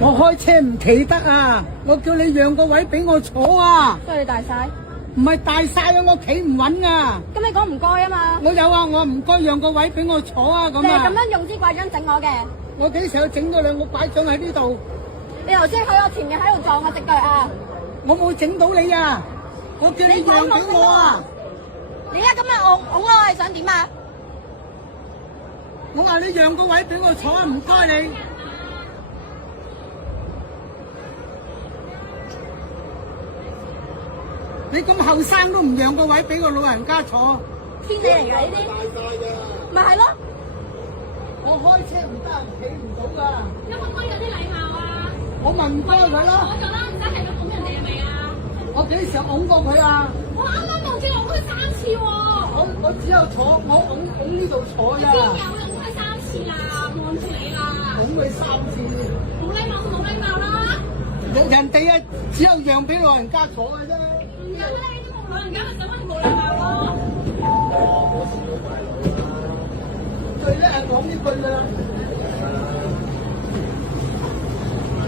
我開車唔企得啊！我叫你讓個位俾我坐啊！所以你大晒？唔係大晒啊，我企唔穩啊！咁你講唔該啊嘛？我有啊，我唔該讓個位俾我坐啊！咁你係咁啊！樣用支拐杖整我嘅？我幾時有整到兩個拐杖喺呢度？你頭先喺我前面喺度撞我隻腳啊！我冇整到你啊！我叫你讓俾我啊！你而家咁樣我係想點啊？我話你讓個位俾我坐啊！唔該你。你咁後生都唔讓個位俾個老人家坐，天理嚟㗎呢啲，咪係咯？我開車唔得，企唔到㗎。有冇有啲禮貌啊？我問唔該佢咯。我做啦，唔使係咁拱人哋係咪啊？我幾時拱過佢啊？我啱啱望住我佢3次喎。我只有坐，我拱呢度坐邊咋。有人拱佢3次啦？望住你啦。拱佢3次。冇禮貌就冇禮貌啦。人哋啊，只有讓俾老人家坐嘅啫。唔讓啦，你都冇老人家咪就係冇禮貌咯。最叻係講呢句啦。